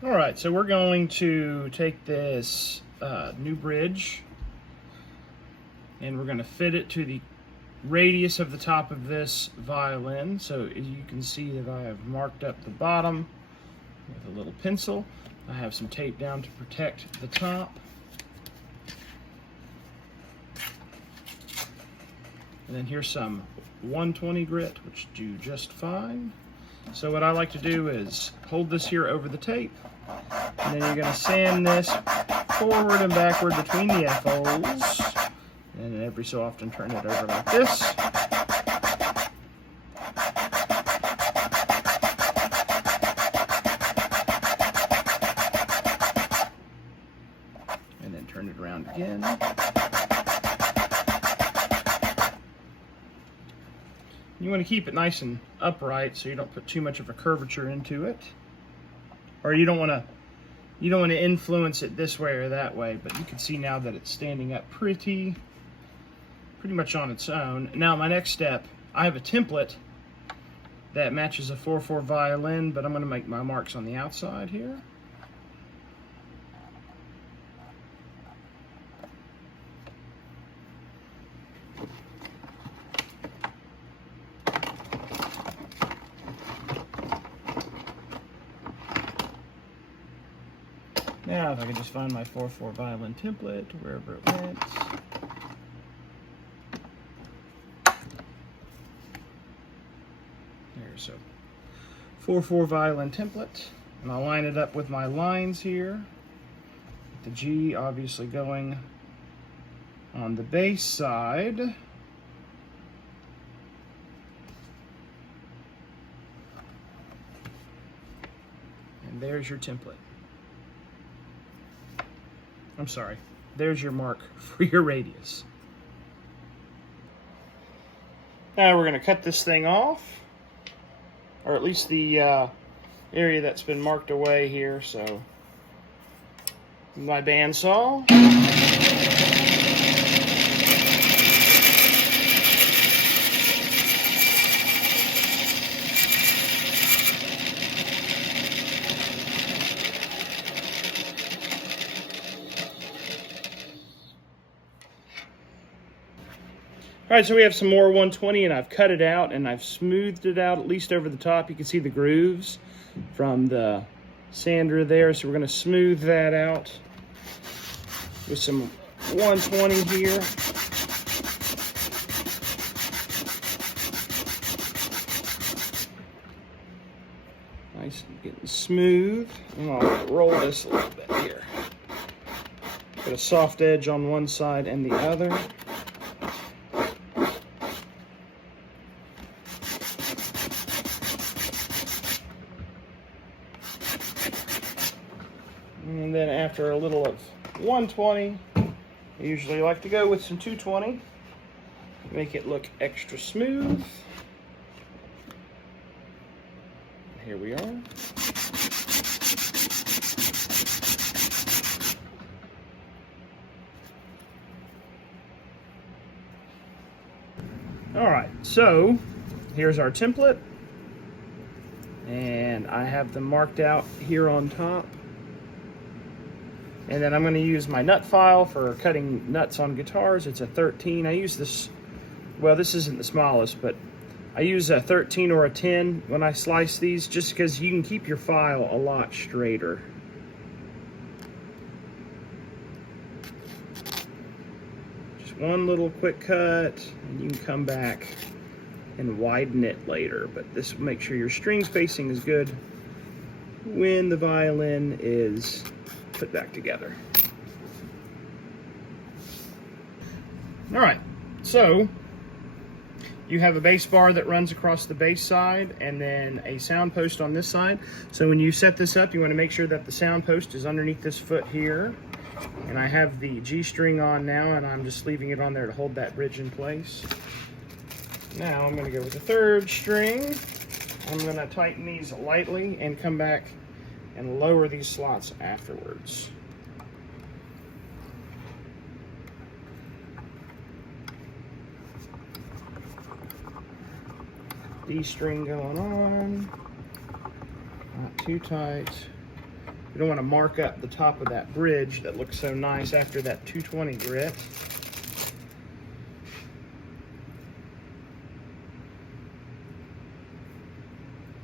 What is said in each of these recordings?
All right, so we're going to take this new bridge and we're going to fit it to the radius of the top of this violin. So as you can see that I have marked up the bottom with a little pencil. I have some tape down to protect the top. And then here's some 120 grit, which do just fine. So what I like to do is hold this here over the tape, and then you're going to sand this forward and backward between the F-holes, and every so often turn it over like this. And then turn it around again. You want to keep it nice and upright so you don't put too much of a curvature into it. Or you don't want to influence it this way or that way, but you can see now that it's standing up pretty much on its own. Now my next step, I have a template that matches a 4/4 violin, but I'm going to make my marks on the outside here. Now, if I can just find my 4/4 violin template, wherever it went. There's a 4/4 violin template, and I'll line it up with my lines here. The G obviously going on the bass side. And there's your template. I'm sorry, there's your mark for your radius. Now we're going to cut this thing off, or at least the area that's been marked away here. So my bandsaw. All right, so we have some more 120, and I've cut it out and I've smoothed it out at least over the top. You can see the grooves from the sander there, so we're going to smooth that out with some 120 here. Nice and getting smooth. And I'll roll this a little bit here. Got a soft edge on one side and the other. And then after a little of 120, I usually like to go with some 220. Make it look extra smooth. Here we are. All right, so here's our template. And I have them marked out here on top. And then I'm going to use my nut file for cutting nuts on guitars. It's a 13. I use this, well, this isn't the smallest, but I use a 13 or a 10 when I slice these, just because you can keep your file a lot straighter. Just one little quick cut, and you can come back and widen it later. But this will make sure your string spacing is good when the violin is put back together. All right, so you have a bass bar that runs across the bass side and then a sound post on this side. So when you set this up, you want to make sure that the sound post is underneath this foot here. And I have the G string on now, and I'm just leaving it on there to hold that bridge in place. Now I'm going to go with the third string. I'm going to tighten these lightly and come back and lower these slots afterwards. D string going on, not too tight. We don't want to mark up the top of that bridge that looks so nice after that 220 grit.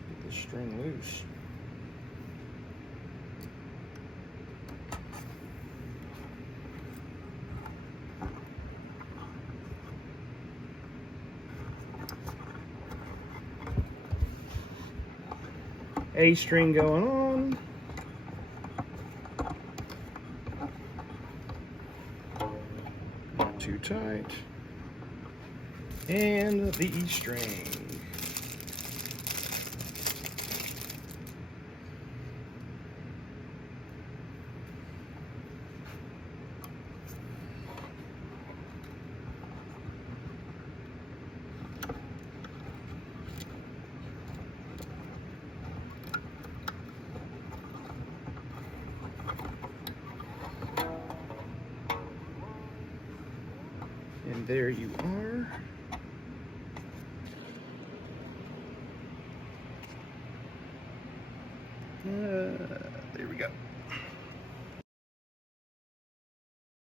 Get the string loose. A string going on. Not too tight. And the E string. And there you are. There we go.